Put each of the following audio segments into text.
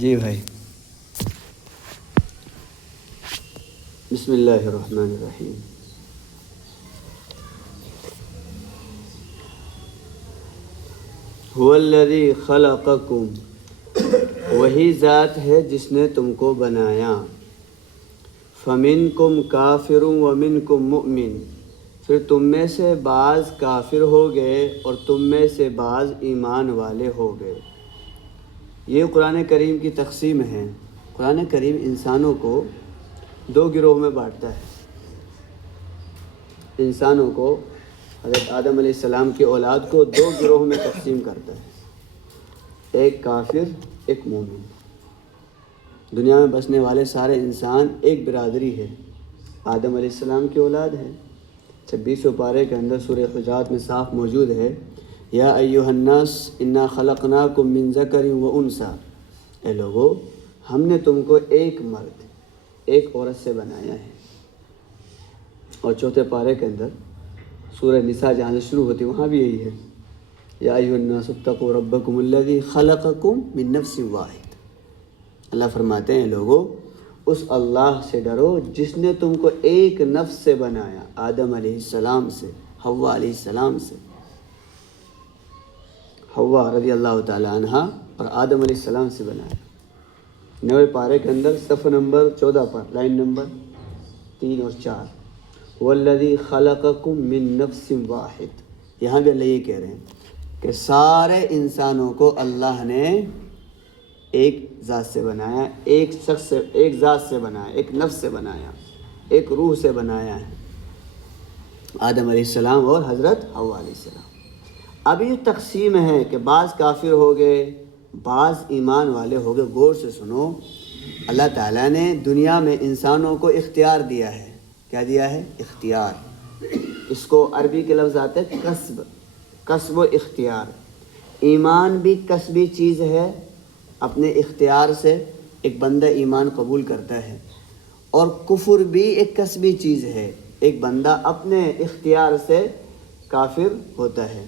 جی بھائی. بسم اللہ الرحمن الرحیم. هو الذی خلقکم، وہی ذات ہے جس نے تم کو بنایا. فمنکم کافر ومنکم مؤمن، پھر تم میں سے بعض کافر ہو گئے اور تم میں سے بعض ایمان والے ہو گئے. یہ قرآن کریم کی تقسیم ہے. قرآن کریم انسانوں کو دو گروہ میں بانٹتا ہے. انسانوں کو، حضرت آدم علیہ السلام کی اولاد کو دو گروہ میں تقسیم کرتا ہے، ایک کافر ایک مومن. دنیا میں بسنے والے سارے انسان ایک برادری ہے، آدم علیہ السلام کی اولاد ہے. 26 پارے کے اندر سورہ حجرات میں صاف موجود ہے، یا ایھا الناس انا خلقناکم من ذکر و انثی، اے لوگو ہم نے تم کو ایک مرد ایک عورت سے بنایا ہے. اور 4 پارے کے اندر سورہ نساء جہاں سے شروع ہوتی ہے وہاں بھی یہی ہے، یا ایھا الناس اتقوا ربکم الذی خلقکم من نفس واحد. اللہ فرماتے ہیں لوگو اس اللہ سے ڈرو جس نے تم کو ایک نفس سے بنایا، آدم علیہ السلام سے، حوا علیہ السلام سے. حوا رضی اللہ تعالی عنہ اور آدم علیہ السلام سے بنایا. 9 پارے کے اندر صفحہ نمبر 14 پر لائن نمبر 3 اور 4، والذی خلقکم من نفس واحد. یہاں بھی اللہ یہ کہہ رہے ہیں کہ سارے انسانوں کو اللہ نے ایک ذات سے بنایا، ایک شخص سے، ایک ذات سے بنایا، ایک نفس سے بنایا، ایک روح سے بنایا ہے، آدم علیہ السلام اور حضرت حوا علیہ السلام. اب یہ تقسیم ہے کہ بعض کافر ہو گئے بعض ایمان والے ہو گئے. غور سے سنو، اللہ تعالیٰ نے دنیا میں انسانوں کو اختیار دیا ہے. کیا دیا ہے؟ اختیار. اس کو عربی کے لفظ آتے ہیں کسب، کسب و اختیار. ایمان بھی کسبی چیز ہے، اپنے اختیار سے ایک بندہ ایمان قبول کرتا ہے. اور کفر بھی ایک کسبی چیز ہے، ایک بندہ اپنے اختیار سے کافر ہوتا ہے.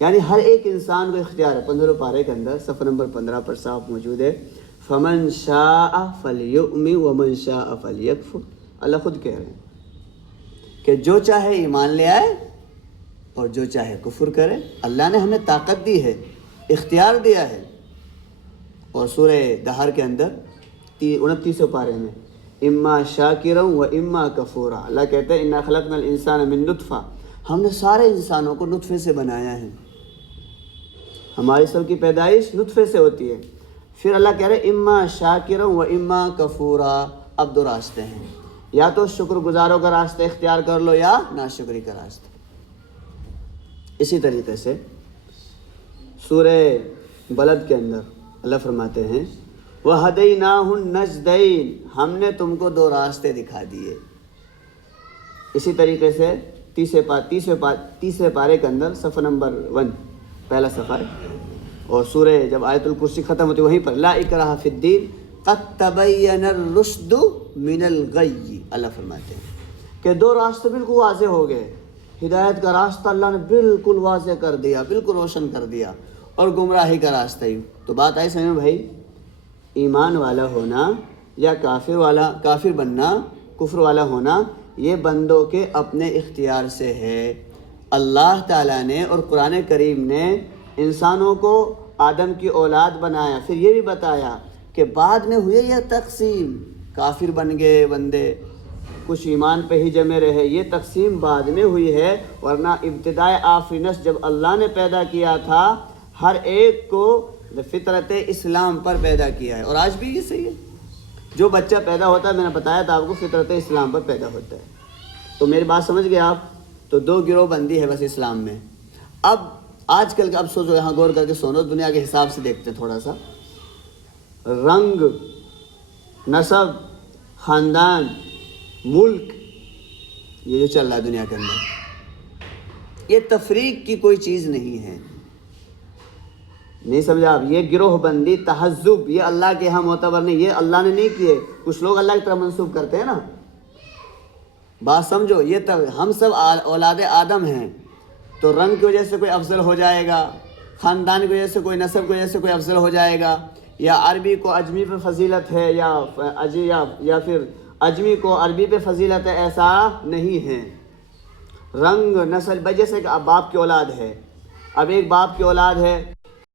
یعنی ہر ایک انسان کو اختیار ہے. 15 پارے کے اندر صفحہ نمبر 15 پر صاف موجود ہے، فمن شاء فلیؤمن ومن شاء فلیکفر. اللہ خود کہہ رہے ہیں کہ جو چاہے ایمان لے آئے اور جو چاہے کفر کرے. اللہ نے ہمیں طاقت دی ہے، اختیار دیا ہے. اور سورہ دہر کے اندر 29 پارے میں اما شاکرا و اما کفورا، اللہ کہتے ہیں انا خلقنا الانسان من نطفہ، ہم نے سارے انسانوں کو نطفے سے بنایا ہے. ہماری سب کی پیدائش نطفے سے ہوتی ہے. پھر اللہ کہہ رہے اما شاکرا و اما کفورا. اب 2 راستے ہیں، یا تو شکر گزاروں کا راستہ اختیار کر لو یا ناشکری کا راستہ. اسی طریقے سے سورہ بلد کے اندر اللہ فرماتے ہیں وَهَدَيْنَاهُ النَّجْدَيْنِ، ہم نے تم کو 2 راستے دکھا دیے. اسی طریقے سے تیسرے پارے کے اندر صفحہ نمبر 1 پہلا صفحہ ہے. اور سورہ جب آیت الکرسی ختم ہوتی وہیں پر لا اکراہ فی الدین قد تبین الرشد من الغی، اللہ فرماتے ہیں کہ 2 راستے بالکل واضح ہو گئے. ہدایت کا راستہ اللہ نے بالکل واضح کر دیا، بالکل روشن کر دیا، اور گمراہی کا راستہ ہی. تو بات آئی سمجھ میں بھائی، ایمان والا ہونا یا کافر بننا، کفر والا ہونا، یہ بندوں کے اپنے اختیار سے ہے. اللہ تعالیٰ نے اور قرآن کریم نے انسانوں کو آدم کی اولاد بنایا. پھر یہ بھی بتایا کہ بعد میں ہوئے یہ تقسیم، کافر بن گئے بندے، کچھ ایمان پہ ہی جمے رہے. یہ تقسیم بعد میں ہوئی ہے، ورنہ ابتدائے آفرینس جب اللہ نے پیدا کیا تھا ہر ایک کو فطرت اسلام پر پیدا کیا ہے. اور آج بھی یہ صحیح ہے، جو بچہ پیدا ہوتا ہے میں نے بتایا تھا آپ کو فطرت اسلام پر پیدا ہوتا ہے. تو میری بات سمجھ گئے آپ؟ تو 2 گروہ بندی ہے بس اسلام میں. اب آج کل کا، اب سوچو، یہاں غور کر کے سنو، دنیا کے حساب سے دیکھتے ہیں تھوڑا سا. رنگ، نسب، خاندان، ملک، یہ جو چل رہا ہے دنیا کے اندر، یہ تفریق کی کوئی چیز نہیں ہے. نہیں سمجھا آپ؟ یہ گروہ بندی، تہذب، یہ اللہ کے ہاں معتبر نہیں، یہ اللہ نے نہیں کیے. کچھ لوگ اللہ کی طرف منسوب کرتے ہیں نا. بات سمجھو، یہ ہم سب اولاد آدم ہیں، تو رنگ کی وجہ سے کوئی افضل ہو جائے گا، خاندان کی وجہ سے کوئی، نسب کی وجہ سے کوئی افضل ہو جائے گا، یا عربی کو اجمی پہ فضیلت ہے یا پھر اجمی کو عربی پہ فضیلت ہے، ایسا نہیں ہے۔ رنگ نسل، جیسے کہ اب باپ کی اولاد ہے، اب ایک باپ کی اولاد ہے